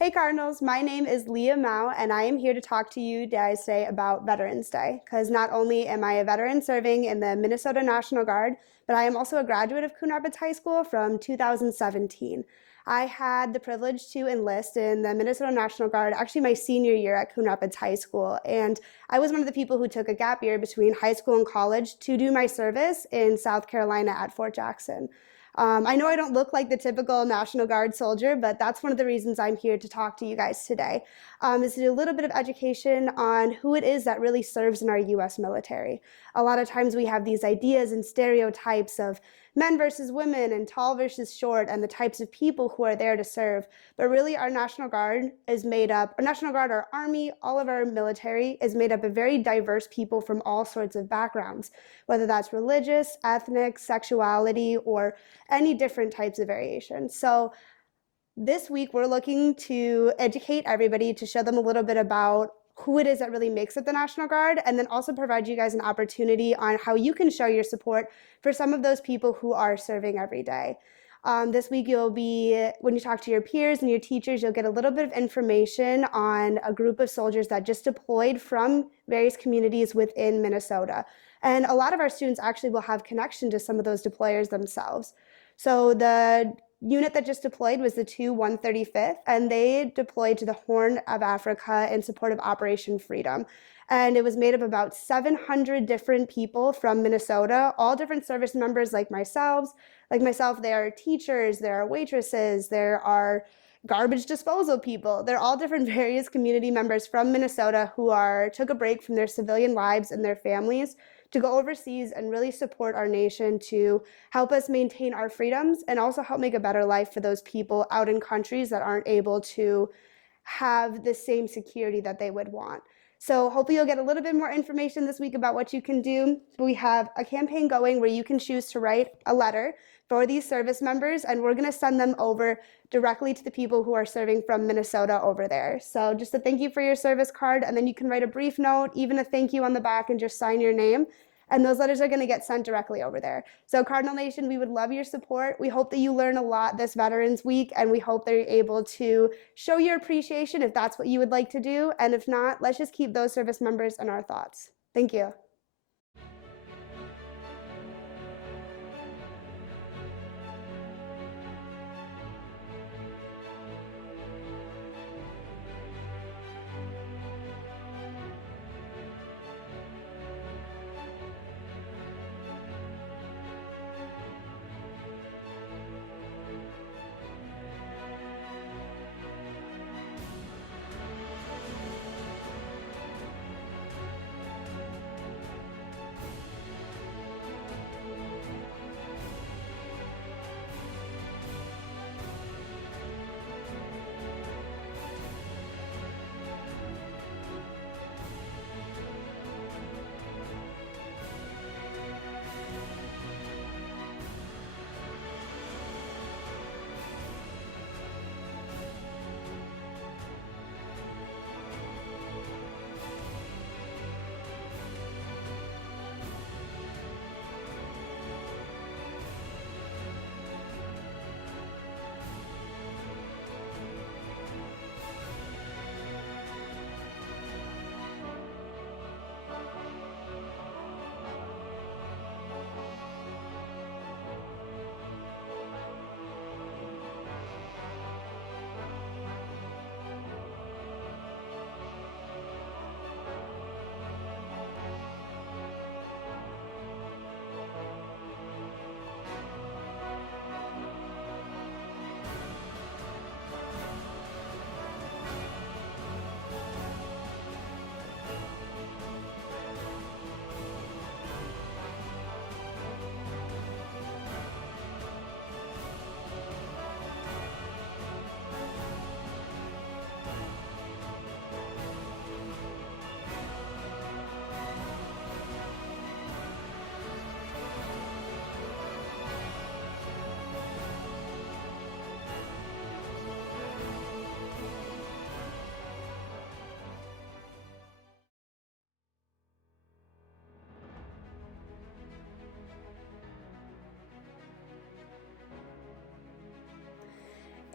Hey Cardinals, my name is Leah Mao, and I am here to talk to you guys today about Veterans Day. Because not only am I a veteran serving in the Minnesota National Guard, but I am also a graduate of Coon Rapids High School from 2017. I had the privilege to enlist in the Minnesota National Guard actually my senior year at Coon Rapids High School, and I was one of the people who took a gap year between high school and college to do my service in South Carolina at Fort Jackson. I know I don't look like the typical National Guard soldier, but that's one of the reasons I'm here to talk to you guys today, is to do a little bit of education on who it is that really serves in our U.S. military. A lot of times we have these ideas and stereotypes of men versus women and tall versus short and the types of people who are there to serve. But really our National Guard is made up, our National Guard, our Army, all of our military is made up of very diverse people from all sorts of backgrounds, whether that's religious, ethnic, sexuality, or any different types of variation. So this week we're looking to educate everybody to show them a little bit about who it is that really makes up the National Guard, and then also provide you guys an opportunity on how you can show your support for some of those people who are serving every day. This week when you talk to your peers and your teachers, you'll get a little bit of information on a group of soldiers that just deployed from various communities within Minnesota. And a lot of our students actually will have connection to some of those deployers themselves. So the unit that just deployed was the 135th, and they deployed to the Horn of Africa in support of Operation Freedom. And it was made of about 700 different people from Minnesota, all different service members like myself. There are teachers, there are waitresses, there are garbage disposal people. They're all different various community members from Minnesota who took a break from their civilian lives and their families to go overseas and really support our nation to help us maintain our freedoms and also help make a better life for those people out in countries that aren't able to have the same security that they would want. So hopefully you'll get a little bit more information this week about what you can do. We have a campaign going where you can choose to write a letter for these service members, and we're going to send them over directly to the people who are serving from Minnesota over there. So just a thank you for your service card, and then you can write a brief note, even a thank you on the back, and just sign your name. And those letters are going to get sent directly over there. So Cardinal Nation, we would love your support. We hope that you learn a lot this Veterans Week, and we hope that you're able to show your appreciation if that's what you would like to do. And if not, let's just keep those service members in our thoughts. Thank you.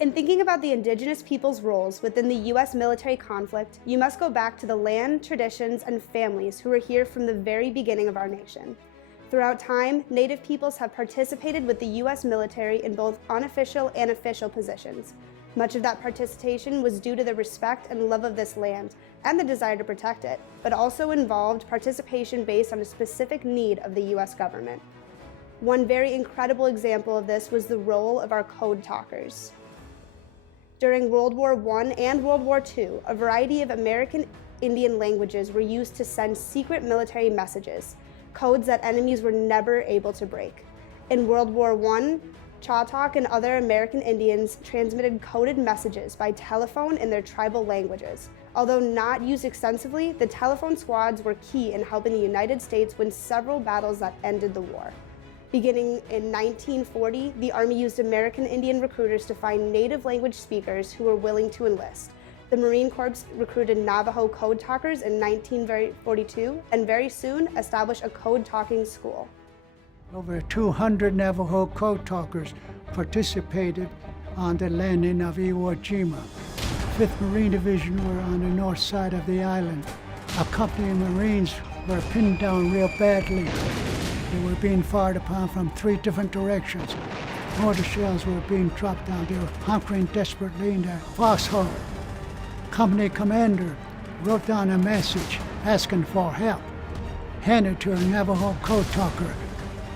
In thinking about the indigenous peoples' roles within the U.S. military conflict, you must go back to the land, traditions, and families who were here from the very beginning of our nation. Throughout time, Native peoples have participated with the U.S. military in both unofficial and official positions. Much of that participation was due to the respect and love of this land and the desire to protect it, but also involved participation based on a specific need of the U.S. government. One very incredible example of this was the role of our code talkers. During World War I and World War II, a variety of American Indian languages were used to send secret military messages, codes that enemies were never able to break. In World War I, Choctaw and other American Indians transmitted coded messages by telephone in their tribal languages. Although not used extensively, the telephone squads were key in helping the United States win several battles that ended the war. Beginning in 1940, the Army used American Indian recruiters to find native language speakers who were willing to enlist. The Marine Corps recruited Navajo code talkers in 1942 and very soon established a code talking school. Over 200 Navajo code talkers participated on the landing of Iwo Jima. 5th Marine Division were on the north side of the island. A company of Marines were pinned down real badly. They were being fired upon from 3 different directions. Mortar shells were being dropped down. They were hunkering desperately in their foxhole. Company commander wrote down a message asking for help, handed to a Navajo code talker.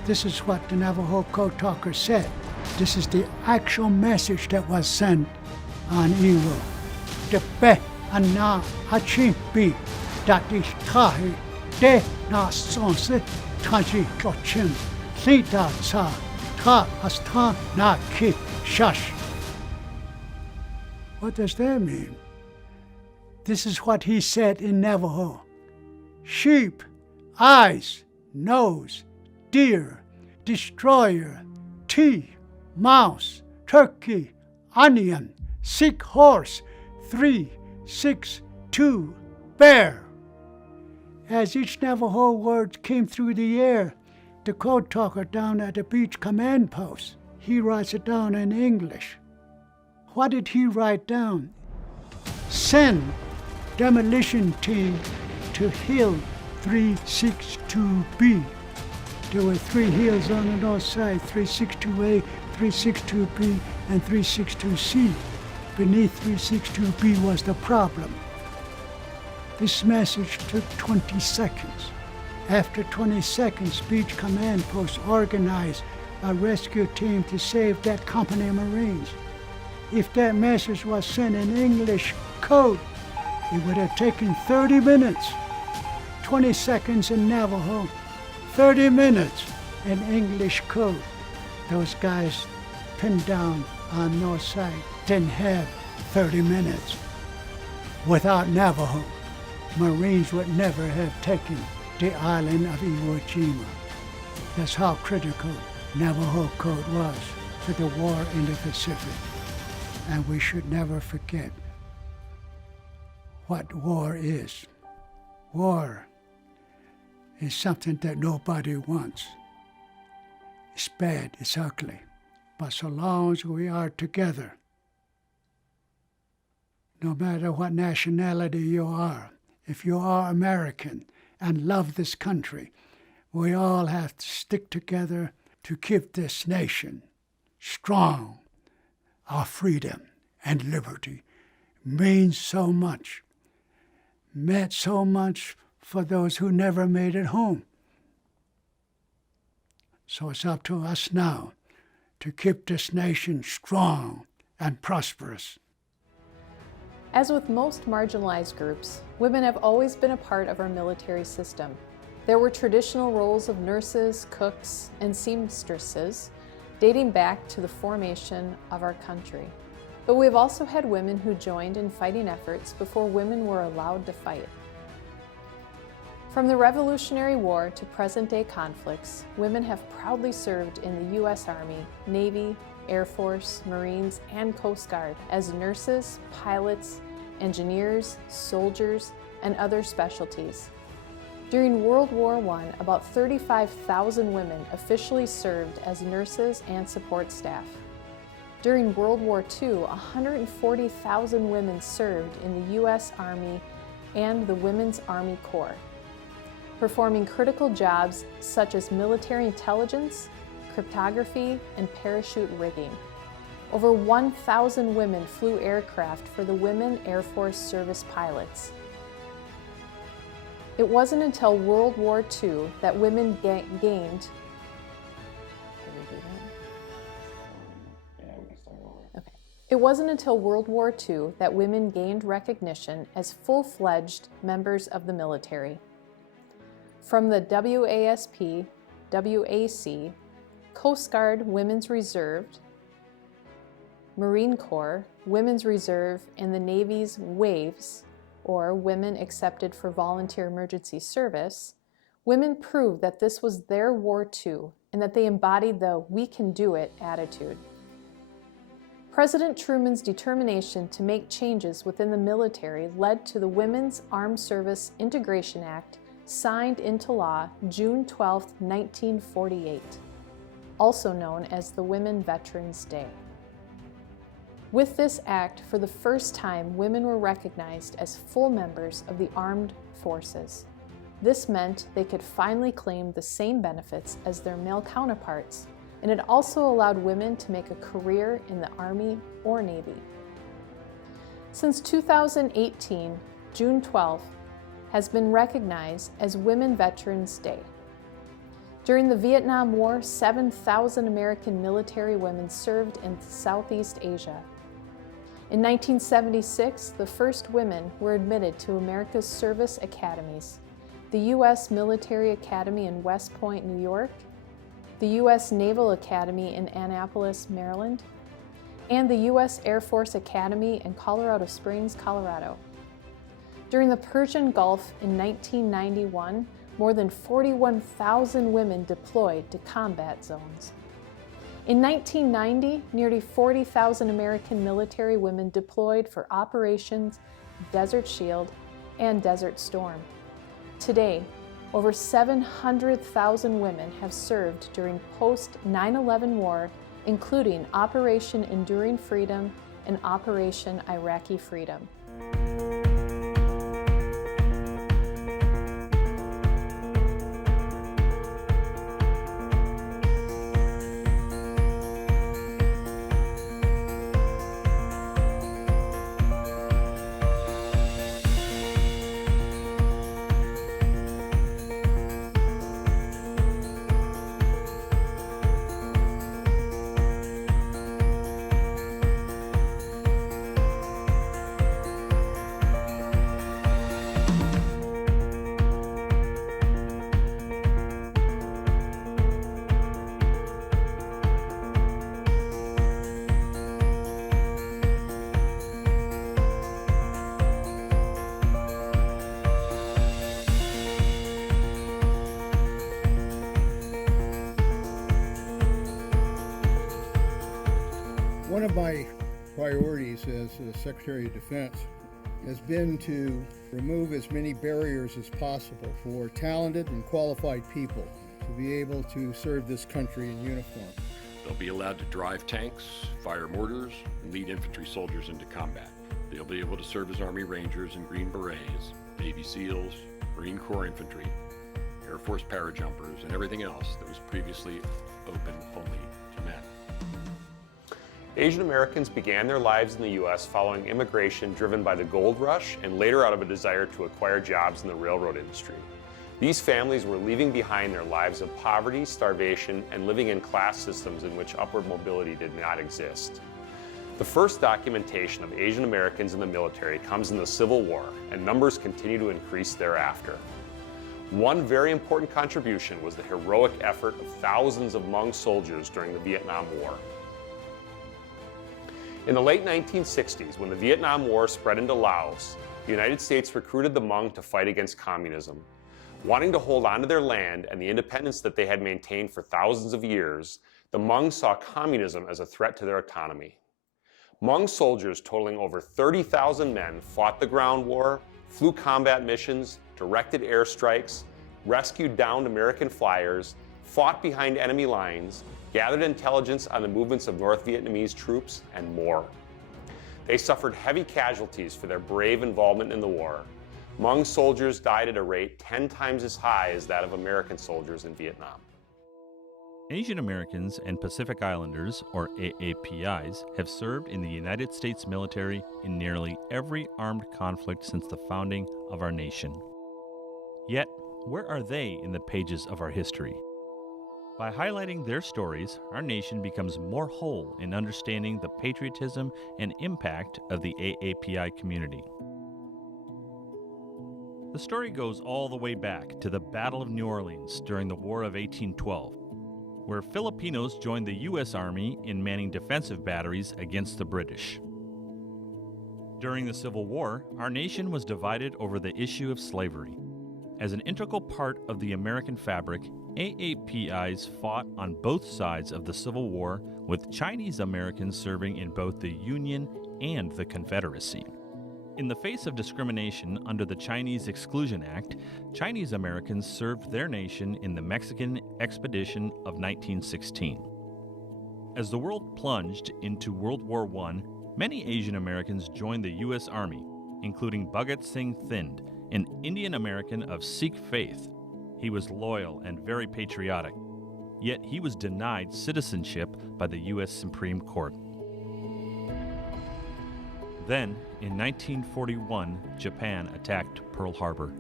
This is what the Navajo code talker said. This is the actual message that was sent on Iwo. De be ana hachi bi dati tahi de na sonse taji klochin sita sa ta asta na ki shash. What does that mean? This is what he said in Navajo. Sheep, eyes, nose, deer, destroyer, tea, mouse, turkey, onion, sick horse, 3, 6, 2, bear. As each Navajo word came through the air, the code talker down at the beach command post, he writes it down in English. What did he write down? Send demolition team to hill 362B. There were 3 hills on the north side, 362A, 362B, and 362C. Beneath 362B was the problem. This message took 20 seconds. After 20 seconds, Beach Command Post organized a rescue team to save that company of Marines. If that message was sent in English code, it would have taken 30 minutes. 20 seconds in Navajo, 30 minutes in English code. Those guys pinned down on north side didn't have 30 minutes. Without Navajo, Marines would never have taken the island of Iwo Jima. That's how critical Navajo code was to the war in the Pacific. And we should never forget what war is. War is something that nobody wants. It's bad, it's ugly. But so long as we are together, no matter what nationality you are, if you are American and love this country, we all have to stick together to keep this nation strong. Our freedom and liberty means so much, meant so much for those who never made it home. So it's up to us now to keep this nation strong and prosperous. As with most marginalized groups, women have always been a part of our military system. There were traditional roles of nurses, cooks, and seamstresses dating back to the formation of our country. But we've also had women who joined in fighting efforts before women were allowed to fight. From the Revolutionary War to present-day conflicts, women have proudly served in the U.S. Army, Navy, Air Force, Marines, and Coast Guard as nurses, pilots, engineers, soldiers, and other specialties. During World War I, about 35,000 women officially served as nurses and support staff. During World War II, 140,000 women served in the U.S. Army and the Women's Army Corps, performing critical jobs such as military intelligence, cryptography, and parachute rigging. Over 1,000 women flew aircraft for the Women Air Force Service pilots. It wasn't until World War II that women gained It wasn't until World War II that women gained recognition as full-fledged members of the military. From the WASP, WAC, Coast Guard Women's Reserve, Marine Corps, Women's Reserve, and the Navy's WAVES, or Women Accepted for Volunteer Emergency Service, women proved that this was their war too, and that they embodied the "we can do it" attitude. President Truman's determination to make changes within the military led to the Women's Armed Service Integration Act, signed into law June 12, 1948, also known as the Women Veterans Day. With this act, for the first time, women were recognized as full members of the armed forces. This meant they could finally claim the same benefits as their male counterparts, and it also allowed women to make a career in the Army or Navy. Since 2018, June 12th has been recognized as Women Veterans Day. During the Vietnam War, 7,000 American military women served in Southeast Asia. In 1976, the first women were admitted to America's service academies, the U.S. Military Academy in West Point, New York, the U.S. Naval Academy in Annapolis, Maryland, and the U.S. Air Force Academy in Colorado Springs, Colorado. During the Persian Gulf in 1991, more than 41,000 women deployed to combat zones. In 1990, nearly 40,000 American military women deployed for operations Desert Shield and Desert Storm. Today, over 700,000 women have served during post-9/11 war, including Operation Enduring Freedom and Operation Iraqi Freedom. One of my priorities as Secretary of Defense has been to remove as many barriers as possible for talented and qualified people to be able to serve this country in uniform. They'll be allowed to drive tanks, fire mortars, and lead infantry soldiers into combat. They'll be able to serve as Army Rangers and Green Berets, Navy SEALs, Marine Corps Infantry, Air Force parajumpers, and everything else that was previously open only to men. Asian Americans began their lives in the U.S. following immigration driven by the gold rush and later out of a desire to acquire jobs in the railroad industry. These families were leaving behind their lives of poverty, starvation, and living in class systems in which upward mobility did not exist. The first documentation of Asian Americans in the military comes in the Civil War, and numbers continue to increase thereafter. One very important contribution was the heroic effort of thousands of Hmong soldiers during the Vietnam War. In the late 1960s, when the Vietnam War spread into Laos, the United States recruited the Hmong to fight against communism. Wanting to hold on to their land and the independence that they had maintained for thousands of years, the Hmong saw communism as a threat to their autonomy. Hmong soldiers totaling over 30,000 men fought the ground war, flew combat missions, directed airstrikes, rescued downed American flyers, fought behind enemy lines, gathered intelligence on the movements of North Vietnamese troops, and more. They suffered heavy casualties for their brave involvement in the war. Hmong soldiers died at a rate 10 times as high as that of American soldiers in Vietnam. Asian Americans and Pacific Islanders, or AAPIs, have served in the United States military in nearly every armed conflict since the founding of our nation. Yet, where are they in the pages of our history? By highlighting their stories, our nation becomes more whole in understanding the patriotism and impact of the AAPI community. The story goes all the way back to the Battle of New Orleans during the War of 1812, where Filipinos joined the U.S. Army in manning defensive batteries against the British. During the Civil War, our nation was divided over the issue of slavery. As an integral part of the American fabric, AAPIs fought on both sides of the Civil War, with Chinese Americans serving in both the Union and the Confederacy. In the face of discrimination under the Chinese Exclusion Act, Chinese Americans served their nation in the Mexican Expedition of 1916. As the world plunged into World War I, many Asian Americans joined the U.S. Army, including Bhagat Singh Thind, an Indian American of Sikh faith. He was loyal and very patriotic, yet he was denied citizenship by the U.S. Supreme Court. Then, in 1941, Japan attacked Pearl Harbor.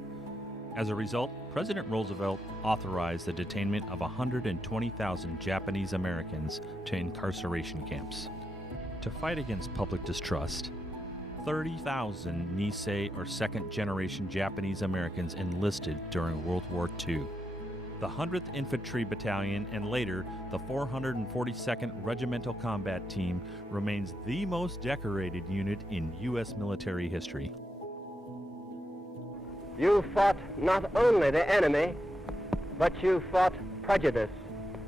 As a result, President Roosevelt authorized the detainment of 120,000 Japanese Americans to incarceration camps. To fight against public distrust, 30,000 Nisei or second-generation Japanese Americans enlisted during World War II. The 100th Infantry Battalion and later the 442nd Regimental Combat Team remains the most decorated unit in U.S. military history. You fought not only the enemy, but you fought prejudice,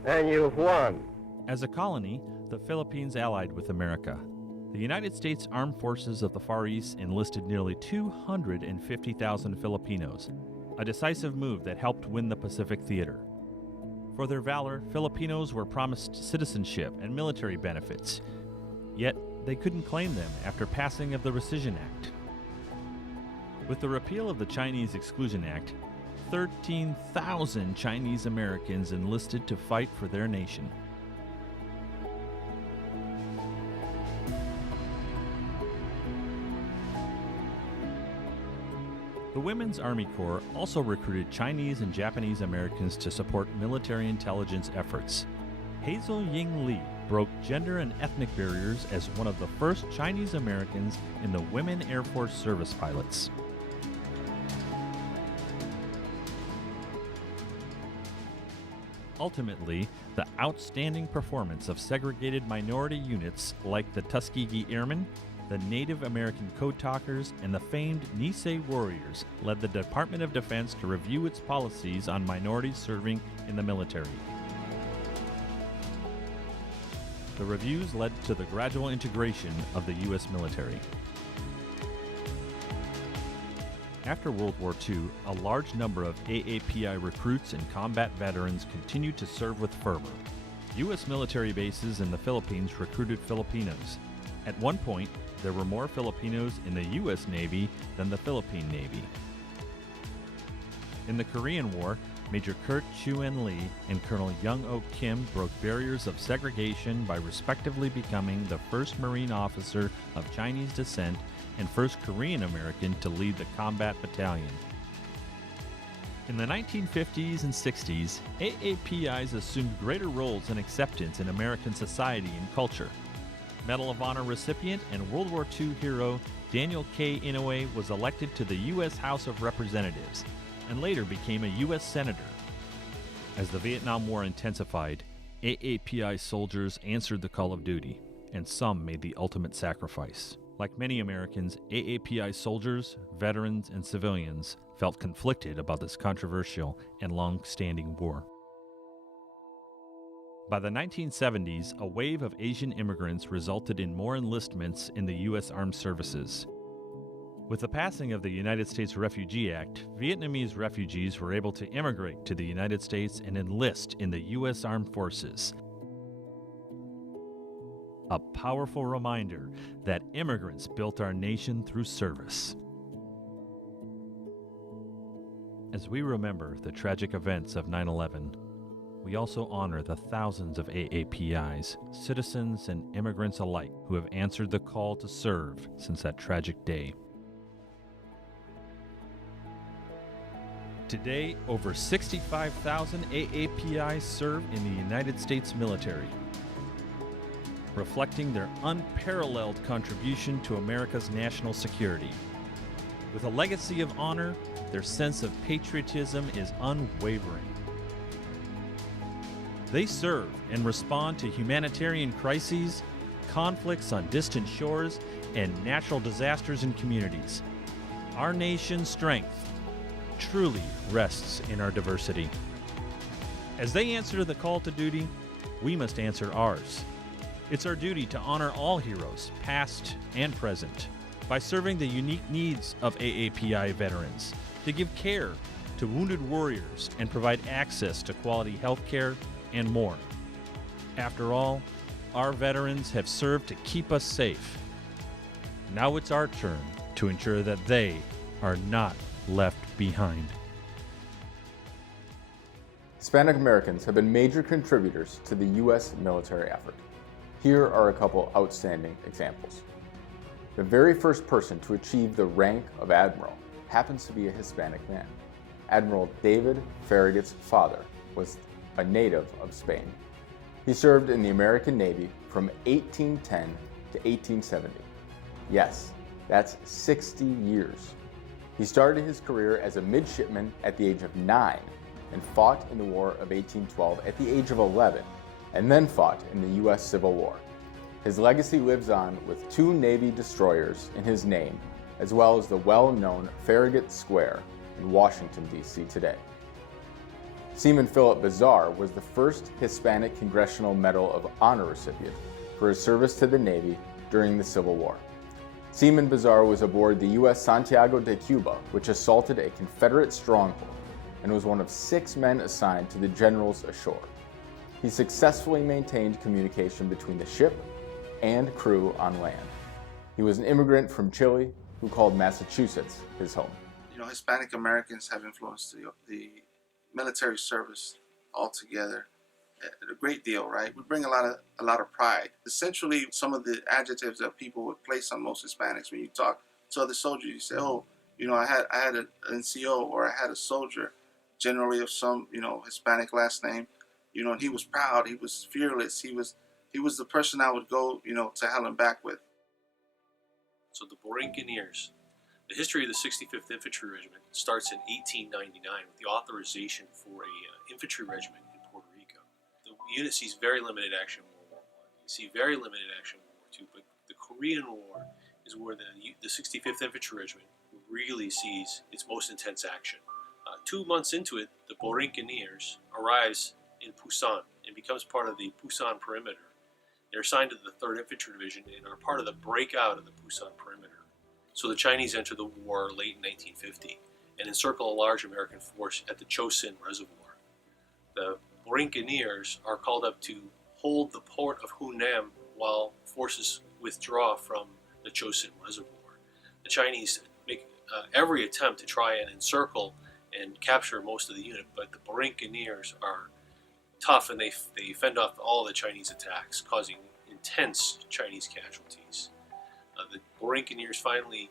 and you won. As a colony, the Philippines allied with America. The United States Armed Forces of the Far East enlisted nearly 250,000 Filipinos, a decisive move that helped win the Pacific Theater. For their valor, Filipinos were promised citizenship and military benefits, yet they couldn't claim them after passing of the Rescission Act. With the repeal of the Chinese Exclusion Act, 13,000 Chinese Americans enlisted to fight for their nation. The Women's Army Corps also recruited Chinese and Japanese Americans to support military intelligence efforts. Hazel Ying Lee broke gender and ethnic barriers as one of the first Chinese Americans in the Women Air Force Service pilots. Ultimately, the outstanding performance of segregated minority units like the Tuskegee Airmen, the Native American Code Talkers, and the famed Nisei Warriors led the Department of Defense to review its policies on minorities serving in the military. The reviews led to the gradual integration of the U.S. military. After World War II, a large number of AAPI recruits and combat veterans continued to serve with fervor. U.S. military bases in the Philippines recruited Filipinos. At one point, there were more Filipinos in the U.S. Navy than the Philippine Navy. In the Korean War, Major Kurt Chuen Lee and Colonel Young Ok Kim broke barriers of segregation by respectively becoming the first Marine officer of Chinese descent and first Korean American to lead the combat battalion. In the 1950s and 60s, AAPIs assumed greater roles and acceptance in American society and culture. Medal of Honor recipient and World War II hero Daniel K. Inouye was elected to the U.S. House of Representatives and later became a U.S. Senator. As the Vietnam War intensified, AAPI soldiers answered the call of duty, and some made the ultimate sacrifice. Like many Americans, AAPI soldiers, veterans, and civilians felt conflicted about this controversial and long-standing war. By the 1970s, a wave of Asian immigrants resulted in more enlistments in the U.S. Armed Services. With the passing of the United States Refugee Act, Vietnamese refugees were able to immigrate to the United States and enlist in the U.S. Armed Forces. A powerful reminder that immigrants built our nation through service. As we remember the tragic events of 9/11, we also honor the thousands of AAPIs, citizens and immigrants alike, who have answered the call to serve since that tragic day. Today, over 65,000 AAPIs serve in the United States military, reflecting their unparalleled contribution to America's national security. With a legacy of honor, their sense of patriotism is unwavering. They serve and respond to humanitarian crises, conflicts on distant shores, and natural disasters in communities. Our nation's strength truly rests in our diversity. As they answer the call to duty, we must answer ours. It's our duty to honor all heroes, past and present, by serving the unique needs of AAPI veterans, to give care to wounded warriors and provide access to quality health care and more. After all, our veterans have served to keep us safe. Now it's our turn to ensure that they are not left behind. Hispanic Americans have been major contributors to the U.S. military effort. Here are a couple outstanding examples. The very first person to achieve the rank of admiral happens to be a Hispanic man. Admiral David Farragut's father was a native of Spain. He served in the American Navy from 1810 to 1870. Yes, that's 60 years. He started his career as a midshipman at the age of 9 and fought in the War of 1812 at the age of 11, and then fought in the U.S. Civil War. His legacy lives on with 2 Navy destroyers in his name, as well as the well-known Farragut Square in Washington, D.C. today. Seaman Philip Bazar was the first Hispanic Congressional Medal of Honor recipient for his service to the Navy during the Civil War. Seaman Bazar was aboard the U.S. Santiago de Cuba, which assaulted a Confederate stronghold, and was one of 6 men assigned to the generals ashore. He successfully maintained communication between the ship and crew on land. He was an immigrant from Chile who called Massachusetts his home. You know, Hispanic Americans have influenced the military service altogether a great deal, right? We bring a lot of pride. Essentially, some of the adjectives that people would place on most Hispanics when you talk to other soldiers, you say, "Oh, you know, I had an NCO, or I had a soldier, generally of some, you know, Hispanic last name, you know, and he was proud, he was fearless, he was the person I would go, you know, to hell and back with." So the Borinqueniers. The history of the 65th Infantry Regiment starts in 1899 with the authorization for a infantry regiment in Puerto Rico. The unit sees very limited action in World War I. You see very limited action in World War II, but the Korean War is where the 65th Infantry Regiment really sees its most intense action. 2 months into it, the Borinqueniers arrives in Pusan and becomes part of the Pusan perimeter. They're assigned to the 3rd Infantry Division and are part of the breakout of the Pusan perimeter. So the Chinese enter the war late in 1950 and encircle a large American force at the Chosin Reservoir. The Borinqueniers are called up to hold the port of Hunnam while forces withdraw from the Chosin Reservoir. The Chinese make every attempt to try and encircle and capture most of the unit, but the Borinqueniers are tough and they fend off all the Chinese attacks, causing intense Chinese casualties. The Borinqueniers finally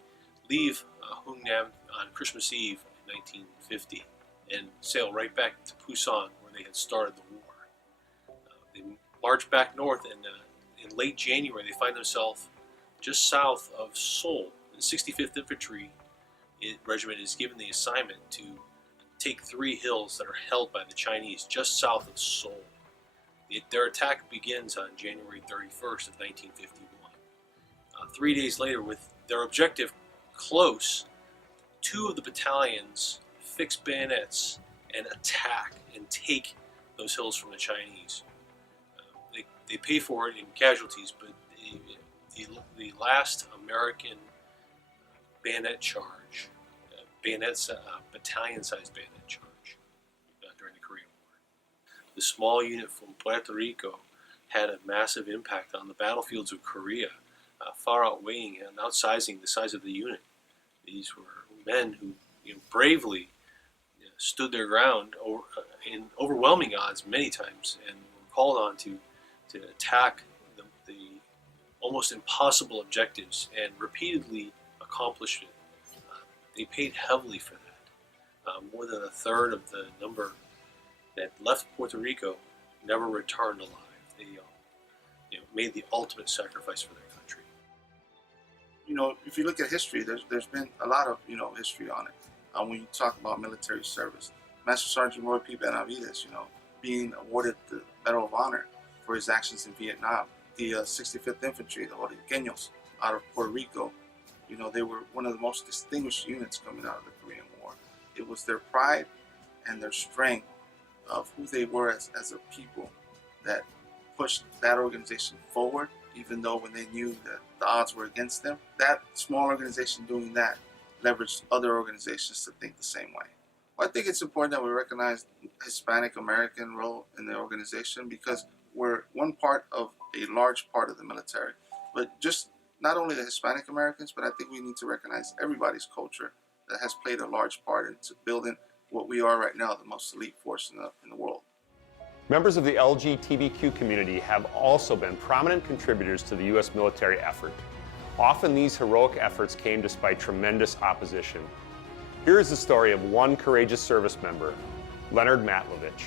leave Hunnam on Christmas Eve in 1950 and sail right back to Pusan, where they had started the war. They march back north, and in late January they find themselves just south of Seoul. The 65th Infantry Regiment is given the assignment to take 3 hills that are held by the Chinese just south of Seoul. Their attack begins on January 31st of 1951. 3 days later, with their objective close, 2 of the battalions fix bayonets and attack and take those hills from the Chinese. They pay for it in casualties, but the last American bayonet charge, battalion-sized bayonet charge during the Korean War. The small unit from Puerto Rico had a massive impact on the battlefields of Korea, far outweighing and outsizing the size of the unit. These were men who bravely stood their ground in overwhelming odds many times and were called on to attack the almost impossible objectives and repeatedly accomplished it. They paid heavily for that. More than a third of the number that left Puerto Rico never returned alive. They made the ultimate sacrifice for their country. If you look at history, there's been a lot of history on it. When you talk about military service, Master Sergeant Roy P. Benavides, being awarded the Medal of Honor for his actions in Vietnam. The 65th Infantry, the Oriqueños, out of Puerto Rico, they were one of the most distinguished units coming out of the Korean War. It was their pride and their strength of who they were as a people that pushed that organization forward, even though when they knew that the odds were against them. That small organization doing that leveraged other organizations to think the same way. Well, I think it's important that we recognize Hispanic American role in the organization because we're one part of a large part of the military. But just not only the Hispanic Americans, but I think we need to recognize everybody's culture that has played a large part into building what we are right now, the most elite force in the world. Members of the LGBTQ community have also been prominent contributors to the U.S. military effort. Often these heroic efforts came despite tremendous opposition. Here is the story of one courageous service member, Leonard Matlovich.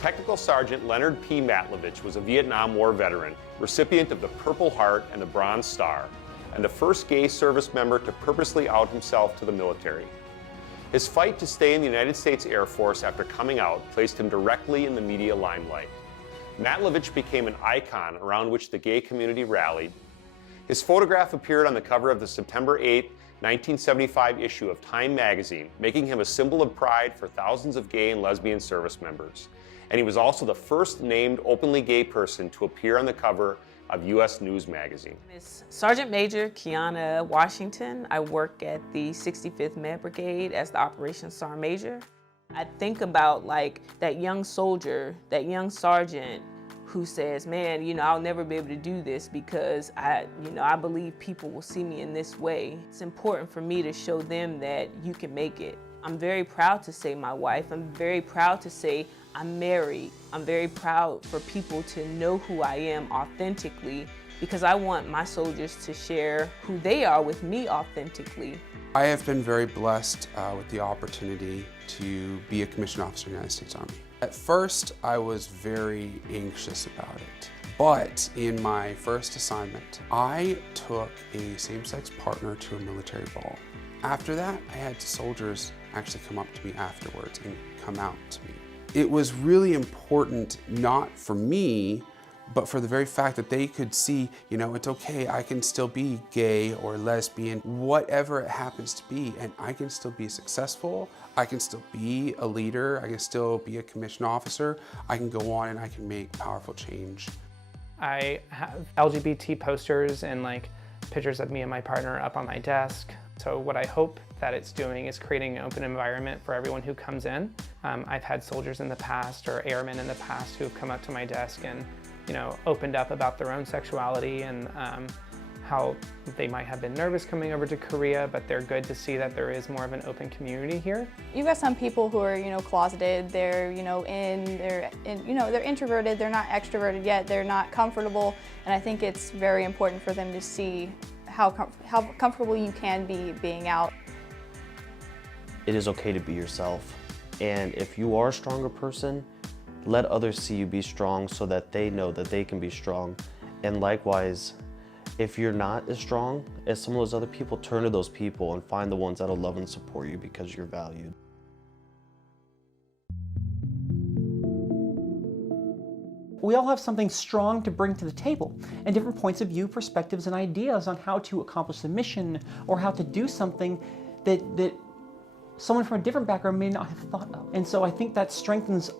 Technical Sergeant Leonard P. Matlovich was a Vietnam War veteran, recipient of the Purple Heart and the Bronze Star, and the first gay service member to purposely out himself to the military. His fight to stay in the United States Air Force after coming out placed him directly in the media limelight. Matlovich became an icon around which the gay community rallied. His photograph appeared on the cover of the September 8, 1975 issue of Time magazine, making him a symbol of pride for thousands of gay and lesbian service members. And he was also the first named openly gay person to appear on the cover of U.S. News magazine. It's Sergeant Major Kiana Washington. I work at the 65th Med Brigade as the Operations Sergeant Major. I think about that young soldier, that young sergeant who says, man, I'll never be able to do this because I believe people will see me in this way. It's important for me to show them that you can make it. I'm very proud to say my wife. I'm very proud to say I'm married. I'm very proud for people to know who I am authentically because I want my soldiers to share who they are with me authentically. I have been very blessed with the opportunity to be a commissioned officer in the United States Army. At first, I was very anxious about it. But in my first assignment, I took a same-sex partner to a military ball. After that, I had soldiers actually come up to me afterwards and come out to me. It was really important, not for me, but for the very fact that they could see, it's okay, I can still be gay or lesbian, whatever it happens to be, and I can still be successful, I can still be a leader, I can still be a commissioned officer, I can go on and I can make powerful change. I have LGBT posters and pictures of me and my partner up on my desk. So what I hope that it's doing is creating an open environment for everyone who comes in. I've had soldiers in the past or airmen in the past who've come up to my desk and opened up about their own sexuality and how they might have been nervous coming over to Korea, but they're good to see that there is more of an open community here. You've got some people who are, closeted, they're, they're introverted, they're not extroverted yet, they're not comfortable, and I think it's very important for them to see how comfortable you can be being out. It is okay to be yourself, and if you are a stronger person, let others see you be strong so that they know that they can be strong. And likewise, if you're not as strong as some of those other people, turn to those people and find the ones that'll love and support you because you're valued. We all have something strong to bring to the table, and different points of view, perspectives, and ideas on how to accomplish the mission or how to do something that someone from a different background may not have thought of. And so I think that strengthens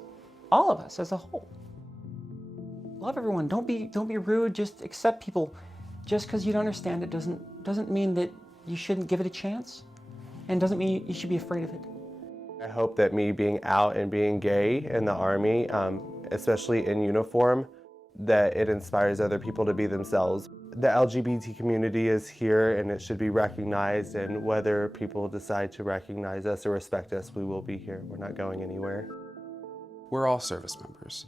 all of us as a whole. Love everyone. Don't be rude. Just accept people. Just because you don't understand it doesn't mean that you shouldn't give it a chance, and doesn't mean you should be afraid of it. I hope that me being out and being gay in the Army, especially in uniform, that it inspires other people to be themselves. The LGBT community is here and it should be recognized, and whether people decide to recognize us or respect us, we will be here. We're not going anywhere. We're all service members,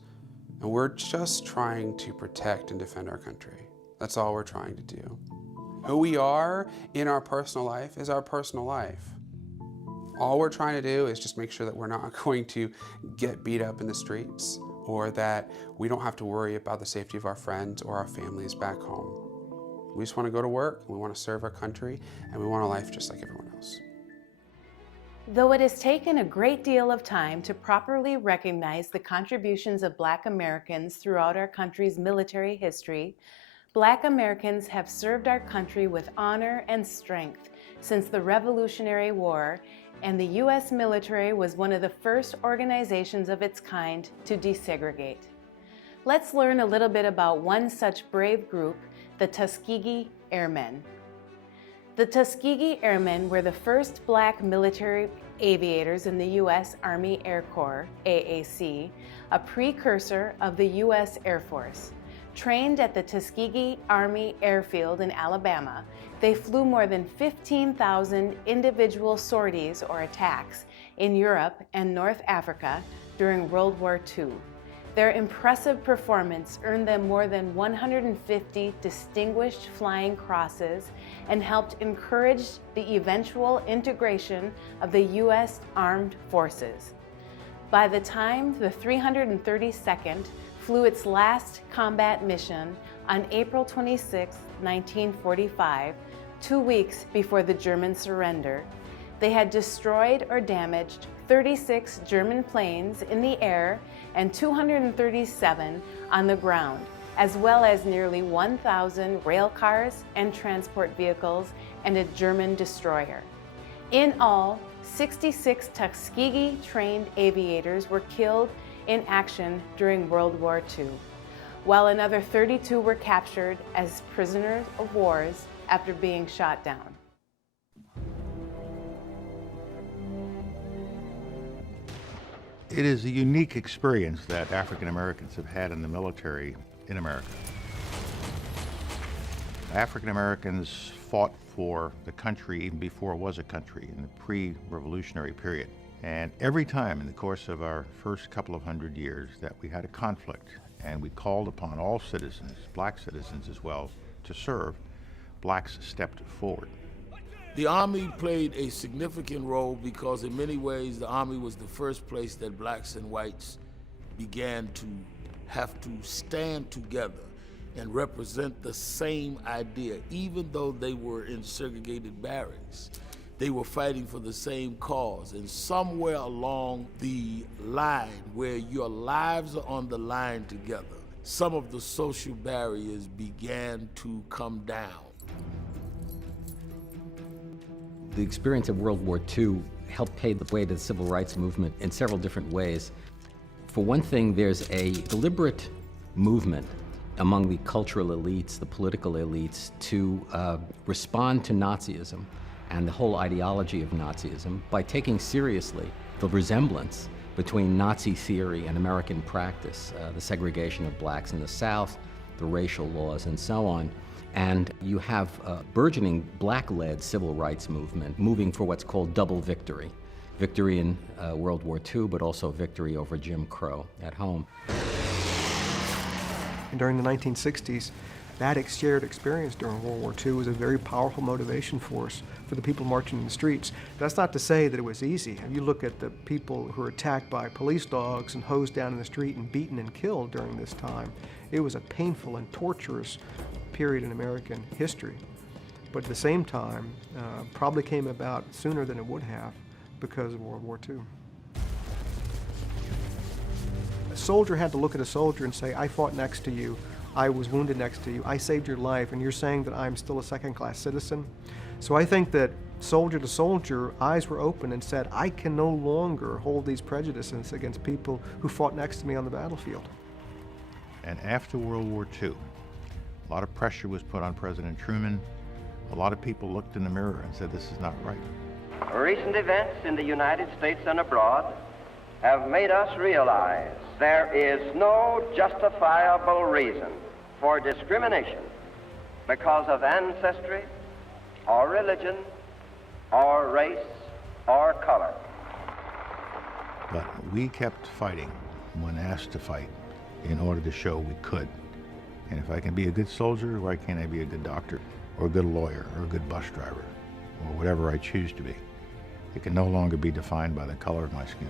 and we're just trying to protect and defend our country. That's all we're trying to do. Who we are in our personal life is our personal life. All we're trying to do is just make sure that we're not going to get beat up in the streets, or that we don't have to worry about the safety of our friends or our families back home. We just want to go to work, we want to serve our country, and we want a life just like everyone else. Though it has taken a great deal of time to properly recognize the contributions of Black Americans throughout our country's military history, Black Americans have served our country with honor and strength since the Revolutionary War, and the U.S. military was one of the first organizations of its kind to desegregate. Let's learn a little bit about one such brave group, the Tuskegee Airmen. The Tuskegee Airmen were the first Black military aviators in the U.S. Army Air Corps, AAC, a precursor of the U.S. Air Force. Trained at the Tuskegee Army Airfield in Alabama, they flew more than 15,000 individual sorties or attacks in Europe and North Africa during World War II. Their impressive performance earned them more than 150 distinguished flying crosses and helped encourage the eventual integration of the U.S. Armed Forces. By the time the 332nd flew its last combat mission on April 26, 1945, 2 weeks before the German surrender, they had destroyed or damaged 36 German planes in the air and 237 on the ground, as well as nearly 1,000 rail cars and transport vehicles and a German destroyer. In all, 66 Tuskegee-trained aviators were killed in action during World War II, while another 32 were captured as prisoners of war after being shot down. It is a unique experience that African Americans have had in the military in America. African Americans fought for the country even before it was a country in the pre-revolutionary period. And every time in the course of our first couple of hundred years that we had a conflict and we called upon all citizens, Black citizens as well, to serve, Blacks stepped forward. The Army played a significant role because in many ways the Army was the first place that Blacks and whites began to have to stand together and represent the same idea. Even though they were in segregated barracks, they were fighting for the same cause. And somewhere along the line where your lives are on the line together, some of the social barriers began to come down. The experience of World War II helped pave the way to the civil rights movement in several different ways. For one thing, there's a deliberate movement among the cultural elites, the political elites, to respond to Nazism and the whole ideology of Nazism by taking seriously the resemblance between Nazi theory and American practice, the segregation of blacks in the South, the racial laws, and so on. And you have a burgeoning black-led civil rights movement moving for what's called double victory. Victory in World War II, but also victory over Jim Crow at home. During the 1960s, that shared experience during World War II was a very powerful motivation force for the people marching in the streets. That's not to say that it was easy. If you look at the people who were attacked by police dogs and hosed down in the street and beaten and killed during this time, it was a painful and torturous period in American history. But at the same time, probably came about sooner than it would have because of World War II. A soldier had to look at a soldier and say, I fought next to you, I was wounded next to you, I saved your life, and you're saying that I'm still a second-class citizen? So I think that soldier to soldier, eyes were open and said, I can no longer hold these prejudices against people who fought next to me on the battlefield. And after World War II, a lot of pressure was put on President Truman, a lot of people looked in the mirror and said, this is not right. Recent events in the United States and abroad have made us realize there is no justifiable reason for discrimination because of ancestry, or religion, or race, or color. But we kept fighting when asked to fight in order to show we could. And if I can be a good soldier, why can't I be a good doctor, or a good lawyer, or a good bus driver, or whatever I choose to be? It can no longer be defined by the color of my skin.